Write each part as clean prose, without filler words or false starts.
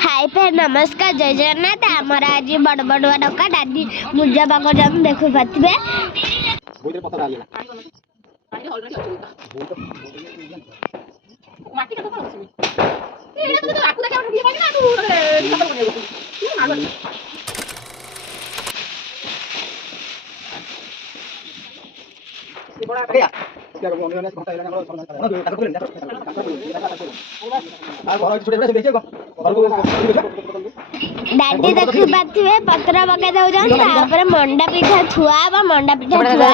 हाय पे नमस्कार जय जगन्नाथ आमर आज बड़ बड़ुआ डका दादी मुजा बाग जम देखु पाथिबे बोइरे पता डालिला पानी ऑलरेडी अछि माटी का तो अछि ए एटा तो आकु देखा भिडियो पानी ना तू खबर बने तू मार ये बड़ा गया क्या को हमने घंटा हेलाने हमरो समाधान करा ना ताको आ घर छोटे छोटे देखिए घर को दादी देखु पाथिबे पत्र पके दउ जन तापर मंडा पिठा छुआ बा मंडा पिठा छुआ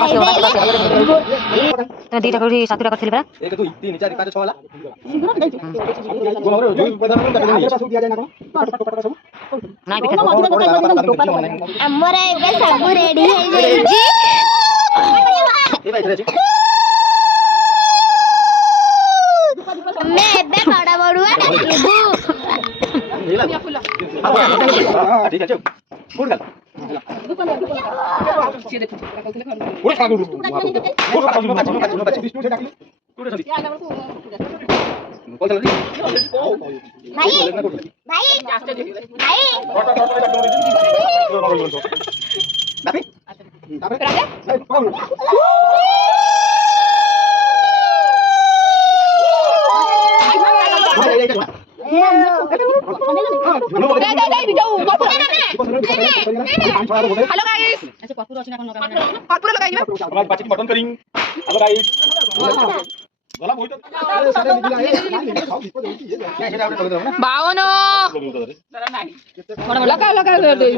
हे तो दीटा कोठी सातुरा करथिल बा 1 2 3 4 5 6 वाला शीघ्र दैछु गोमरो जो प्रधान में पास दिया जाय ना को ना पिठा हमरा एबे सब रेडी हे जाई छी ए भाई रे मैं एबे बड़ा बड़ुआ डाकिबू ठीक है चल फुट गल से देखो ओरे खा दो ओरे बिष्णु से डाकिले टूटे चली कौन चल भाई भाई दाबे दाबे हेलो गाइस ऐसे कपूर अछि ना कोन कपूर लगाइ दिबे हमरा बाची मटन करिंग हेलो गाइस गला बहुत सारे निकला है बावन लगा लगा दे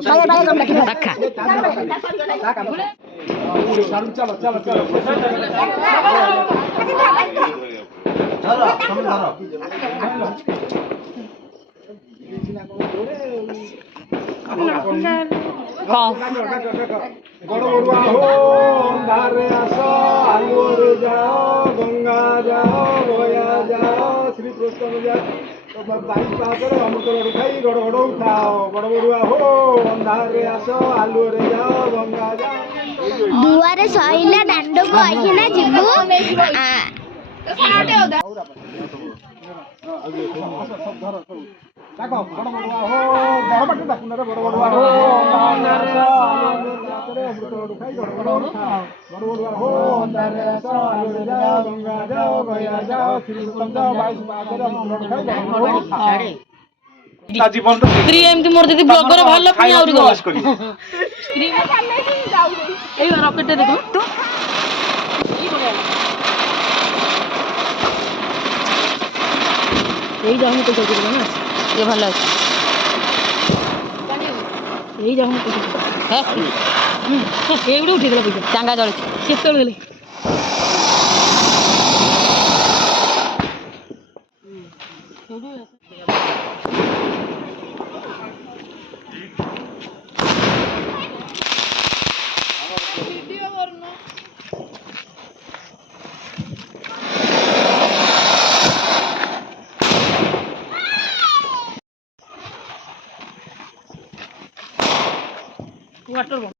बाय बाय कम लगा रखा का काम चलो चलो चलो चलो बड़ बड़ुआ हो अंधारे आसो आलुओरे जाओ गंगा जाओ गया जाओ श्री कृष्ण जाओ तो बाईस पाकर अमृत लड्डू खाई गड़ गड़ उठाओ बड़ बड़ुआ हो अंधारे आसो आलुओरे जाओ गंगा जाओ दुआरे सहिला दांडो को आइना जिबू देखो बड़ बड़ुआ हो बड़ बड़ डाकुना रे बड़ बड़ुआ हो अंधारे आसो अमृत लड्डू खाई गड़ गड़ उठाओ बड़ बड़ुआ हो अंधारे आसो आलुओरे जाओ गंगा जाओ गया जाओ श्री कृष्ण जाओ बाईस पाकर अमृत लड्डू खाई गड़ गड़ उठाओ জীবন তো স্ত্রী এমতি মোর যদি ব্লগরে ভালো পুনি আউরি গলা স্ত্রী এই রকেটে দেখো তো এই যাও তো দেখো না এ ভালো আছে এই যাও তো হ্যাঁ এইগুলো উঠে গেল বুঝে চাঙ্গা জলে শীতল গেলে वाटर